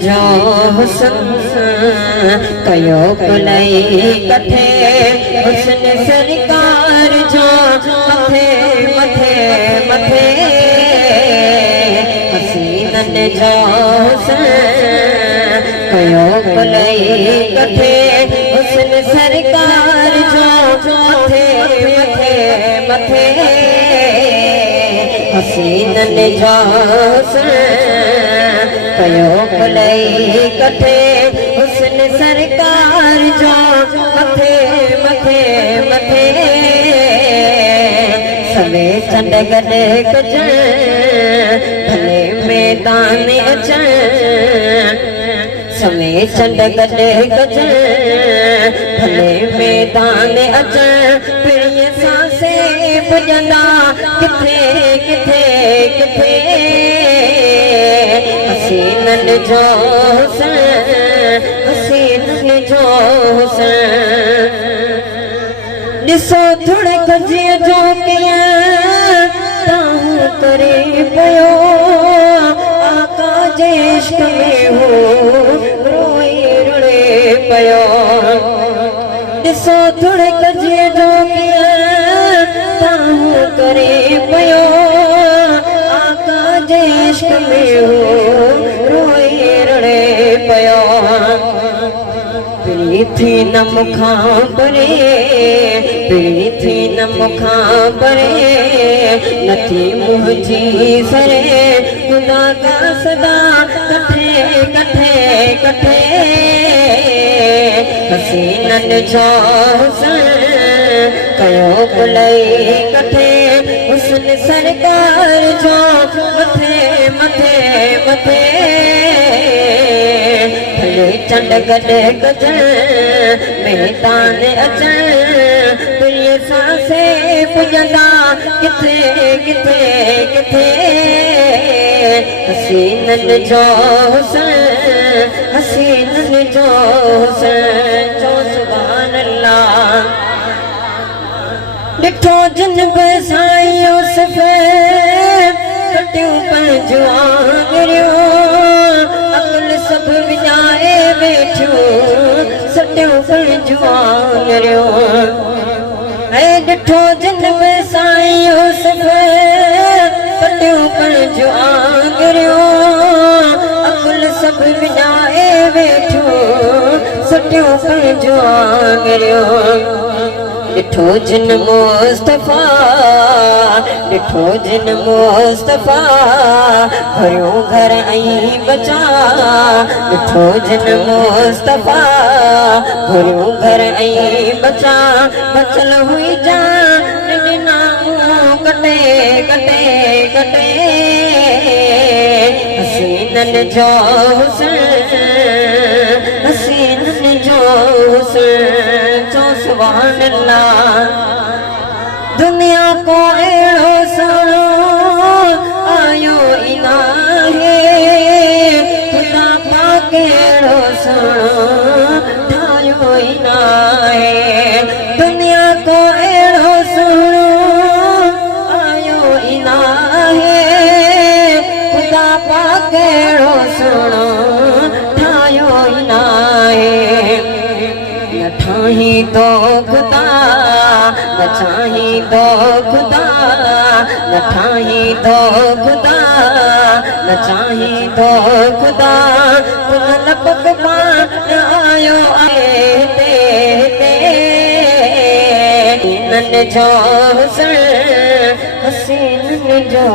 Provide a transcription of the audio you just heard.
जो हुस्न कयो कुलई कथे हुस्न सरकार जो मथे मथे मथे हसीनन जो हुस्न कयो कुलई कथे हुस्न सरकार जो मथे मथे मथे हसीनन जो हुस्न कयो कुलई कथे हुस्न सरकार जो मथे मथे मथे सवे चंड गॾे कजण भले मैदान अचण सवे चंड गॾे कजण भले मैदान अचण पिणीअ सां से पुॼंदा किथे किथे किथे हसीनन जो हुस्न हसीनन जो हुस्न ॾिसो थोड़े कजीअ जो कीअं ताहूं करे पियो आका जे इश्क में हो रोई रुड़े पियो ॾिसो थोड़े कजीअ जो कीअं ताहूं करे पियो आका जे इश्क में हो रोई रुड़े पियो प्रीति न मुखां परे प्रीति न मुखां परे नथी मुंहिंजी सरे खुदा का सदा कठे कठे कठे हसीनन जो हुस्न कयो कुलई कठे हुस्न सरकार जो मथे मथे मथे चंड गॾे कजण मैदान अचण प्रिय सां से पुॼंदा किथे किथे किथे हसीनन जो हुस्न हसीनन जो हुस्न चो सुभान अल्लाह ॾिठो जिन बसाई यूसुफ कटियूं पंहिंजूं आङिरियूं अकुल सभु विञाए वेठियूं सटियूं पंहिंजूं आङिरियूं ऐं ॾिठो जिन बसाई यूसुफ कटियूं पंहिंजूं आङिरियूं अकुल सभु विञाए वेठियूं सटियूं पंहिंजूं आङिरियूं ॾिठो जिन मुस्तफ़ा ॾिठो जिन मुस्तफ़ा भरियो घर ऐं बचा ॾिठो जिन मुस्तफ़ा भरियो घर ऐं बचा बचल हुई जान ॾिना मुंहुं कटे कटे कटे हसीनन जो हुस्न हसीनन जो हुस्न चो सुभान अल्लाह दुनिया को अहिड़ो सुहिणो आयो ई नाहे खुदा पाक अहिड़ो सुहिणो ठाहियो ई नाहे दुनिया को अहिड़ो सुहिणो आयो ई नाहे खुदा पाक अहिड़ो सुहिणो ठाहियो ई नाहे न ठाही तो खुदा न चाही तो खुदा न ठाही तो खुदा न चाही तो खुदा तुम पकवान आयो आए ते नन जो हुस्न हसीनन जो